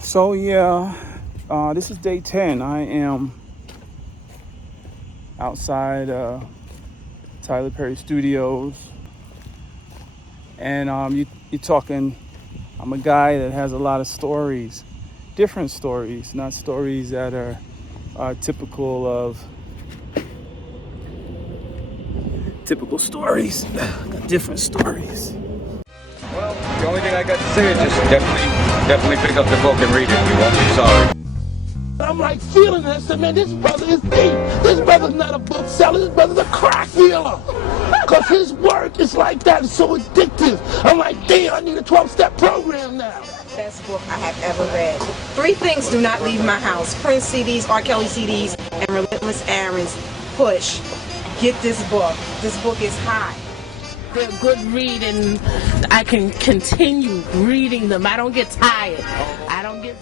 So yeah, this is day 10. I am outside Tyler Perry Studios, and you're talking. I'm a guy that has a lot of stories, different stories, not stories that are typical of typical stories. Got different stories. Well, the only thing I got to say is just definitely pick up the book and read it. You won't be sorry. I'm like feeling this, and man, this brother is deep. This brother's not a bookseller, this brother's a crack dealer. Cause his work is like that, it's so addictive. I'm like, damn, I need a 12-step program now. Best book I have ever read. 3 things do not leave my house: Prince CDs, R. Kelly CDs, and Relentless Errands. Push. Get this book. This book is hot. They're good reading. I can continue reading them. I don't get tired. I don't get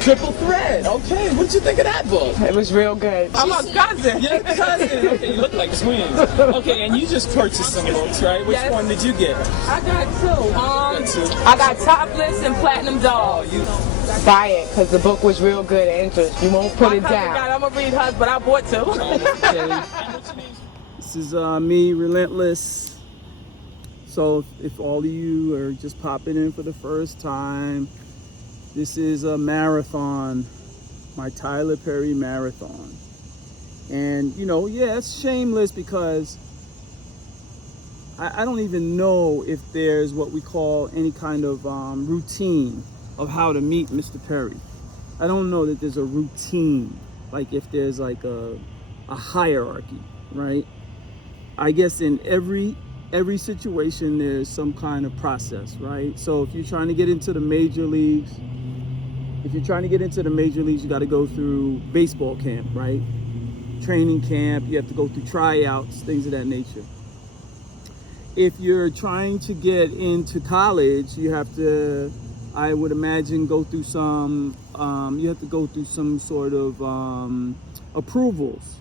Triple Thread. Okay, what did you think of that book? It was real good. I'm a cousin. Your cousin. Okay, you look like twins. Okay, and you just purchased some books, right? Which one did you get? I got 2. I got Topless and Platinum Doll. Buy it, because the book was real good and interest. You won't put it down. I'm going to read hers, but I bought 2. Okay. This is me, Relentless. So if all of you are just popping in for the first time, this is a marathon, my Tyler Perry marathon. And, it's shameless because I don't even know if there's what we call any kind of routine of how to meet Mr. Perry. I don't know that there's a routine, like if there's like a hierarchy, right? I guess in every situation there's some kind of process, right? So if you're trying to get into the major leagues, you got to go through baseball camp, right? Training camp, you have to go through tryouts, things of that nature. If you're trying to get into college, you have to, I would imagine, go through some sort of approvals,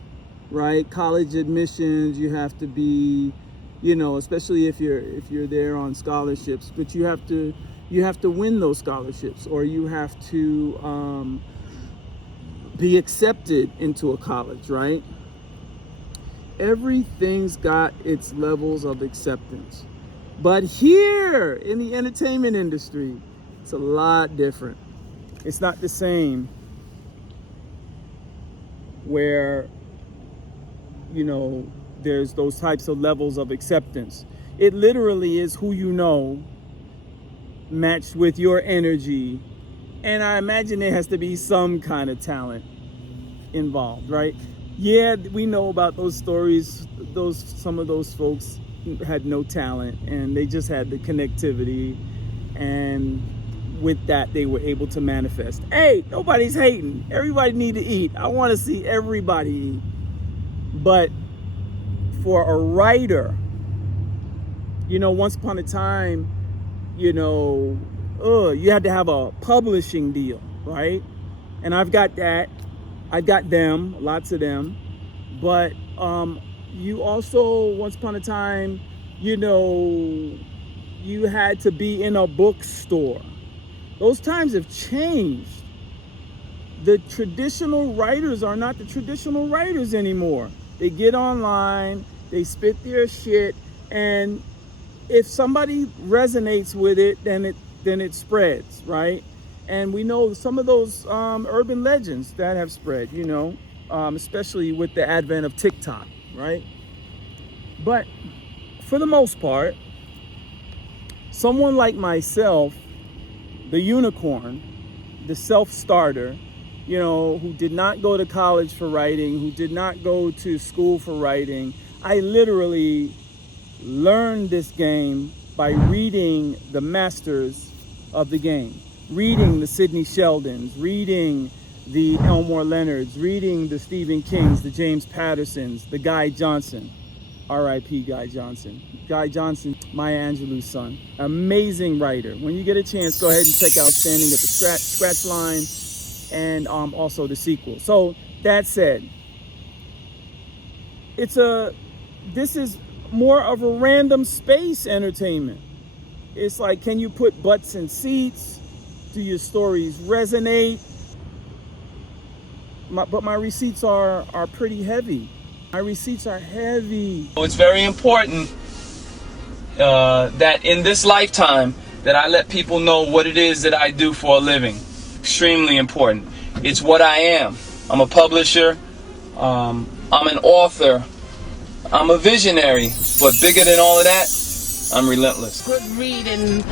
right? College admissions, you have to be, especially if you're there on scholarships, but you have to win those scholarships, or you have to be accepted into a college, right? Everything's got its levels of acceptance. But here in the entertainment industry, it's a lot different. It's not the same where, there's those types of levels of acceptance. It literally is who you know matched with your energy. And I imagine there has to be some kind of talent involved, right? Yeah, we know about those stories. Some of those folks had no talent and they just had the connectivity, and with that they were able to manifest. Hey, nobody's hating. Everybody need to eat. I want to see everybody eat. But for a writer, once upon a time, you had to have a publishing deal, right? And I've got that. I've got them, lots of them. But you also, once upon a time, you had to be in a bookstore. Those times have changed. The traditional writers are not the traditional writers anymore. They get online, they spit their shit, and if somebody resonates with it, then it spreads, right? And we know some of those urban legends that have spread, especially with the advent of TikTok, right? But for the most part, someone like myself, the unicorn, the self-starter, who did not go to college for writing, who did not go to school for writing, I literally learned this game by reading the masters of the game, reading the Sidney Sheldons, reading the Elmore Leonards, reading the Stephen Kings, the James Pattersons, the Guy Johnson, R.I.P. Guy Johnson. Guy Johnson, Maya Angelou's son, amazing writer. When you get a chance, go ahead and check out Standing at the Scratch Line, and also the sequel. So that said, this is more of a random space entertainment. It's like, can you put butts in seats? Do your stories resonate? But my receipts are pretty heavy. My receipts are heavy. It's very important that in this lifetime that I let people know what it is that I do for a living. Extremely important. It's what I am. I'm a publisher. I'm an author. I'm a visionary. But bigger than all of that, I'm relentless. Good reading.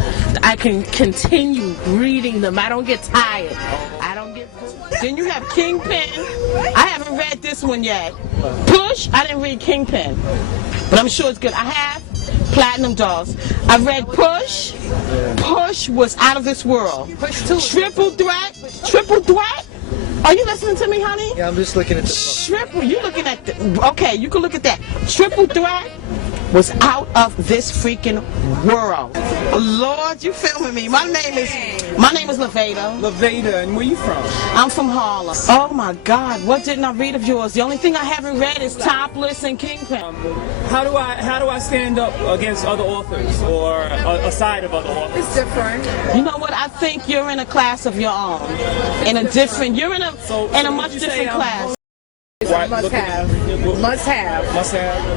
I can continue reading them. I don't get tired. I don't get. Then you have Kingpin. I haven't read this one yet. Push. I didn't read Kingpin, but I'm sure it's good. I have Platinum Dolls. I read Push. Push was out of this world. Push 2. Triple Threat. Triple Threat. Are you listening to me, honey? Yeah, I'm just looking at the Triple. You looking at okay? You can look at that. Triple Threat was out of this freaking world. Lord, you filming me. My name is Laveda. Laveda, and where you from? I'm from Harlem. Oh my God, what didn't I read of yours? The only thing I haven't read is Topless and Kingpin. How do I stand up against other authors or aside of other authors? It's different. You know what? I think you're in a class of your own. You're in a much different class. Must have.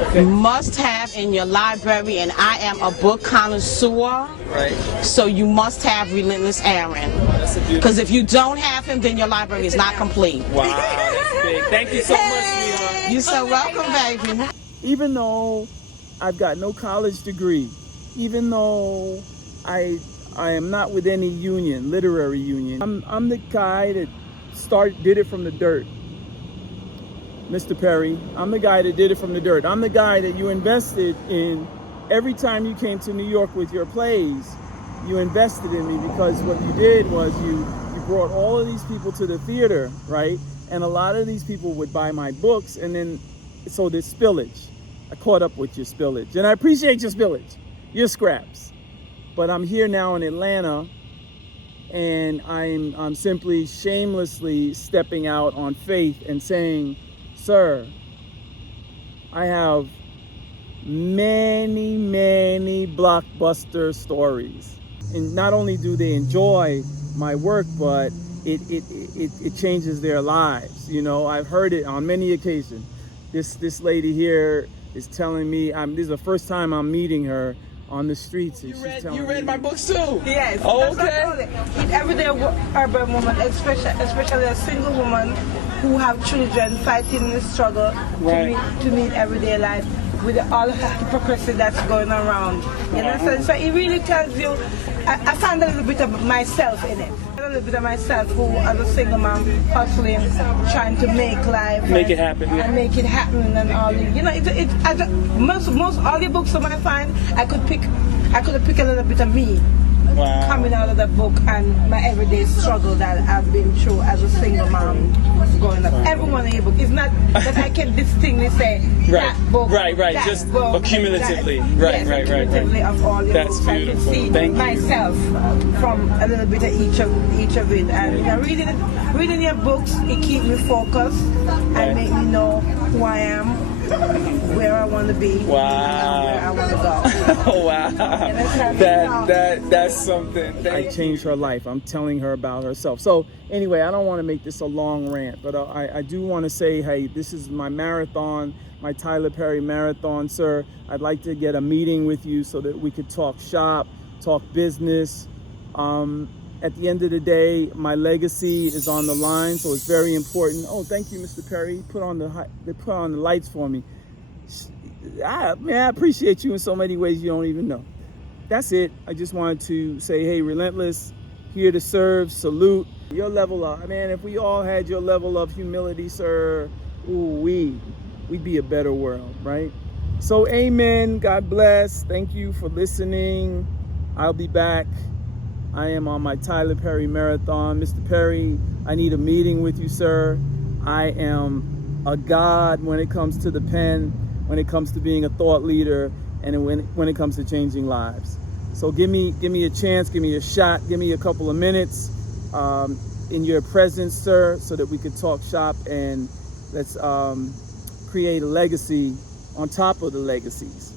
Okay. Must have in your library, and I am a book connoisseur. Right. So you must have Relentless Aaron. That's a beautiful. Because if you don't have him, then your library is not complete. Wow, that's big. Thank you so much, sweetheart. You're so welcome, baby. Even though I've got no college degree, even though I am not with any union, literary union, I'm the guy that did it from the dirt. Mr. Perry, I'm the guy that did it from the dirt. I'm the guy that you invested in every time you came to New York with your plays. You invested in me because what you did was you brought all of these people to the theater, right? And a lot of these people would buy my books, and then so there's spillage. I caught up with your spillage, and I appreciate your spillage, your scraps. But I'm here now in Atlanta, and I'm simply shamelessly stepping out on faith and saying, sir, I have many, many blockbuster stories. And not only do they enjoy my work, but it changes their lives. You know, I've heard it on many occasions. This lady here is telling me, this is the first time I'm meeting her on the streets. And You read my books too? Yes. Oh, That's what I call it. Each everyday urban woman, especially a single woman who have children fighting the struggle to meet everyday life with all the hypocrisy that's going around. You know, so it really tells you. I found a little bit of myself in it. A little bit of myself, who as a single mom, hustling, trying to make life, Make it happen, and make it happen, and all. You know, most all the books that I find, I could have picked a little bit of me. Wow. Coming out of the book and my everyday struggle that I've been through as a single mom growing up. Everyone in your book. It's not that I can distinctly say that book. Right. That Just book, accumulatively. Right. Right. Of all your That's books. beautiful. I can see Thank you. myself from a little bit of each of it. And you know, reading your books, it keeps me focused and make me know who I am, where I want to be, and where I want to go. Oh, wow. That's something. I changed her life. I'm telling her about herself. So anyway, I don't want to make this a long rant, but I do want to say, hey, this is my marathon, my Tyler Perry marathon, sir. I'd like to get a meeting with you so that we could talk shop, talk business. At the end of the day, my legacy is on the line, so it's very important. Oh, thank you, Mr. Perry. They put on the lights for me. I appreciate you in so many ways you don't even know. That's it. I just wanted to say, hey, Relentless, here to serve, salute. Your level of, man, if we all had your level of humility, sir, we'd be a better world, right? So amen, God bless. Thank you for listening. I'll be back. I am on my Tyler Perry marathon. Mr. Perry, I need a meeting with you, sir. I am a god when it comes to the pen, when it comes to being a thought leader, and when it comes to changing lives. So give me a chance, give me a shot, give me a couple of minutes in your presence, sir, so that we could talk shop, and let's create a legacy on top of the legacies.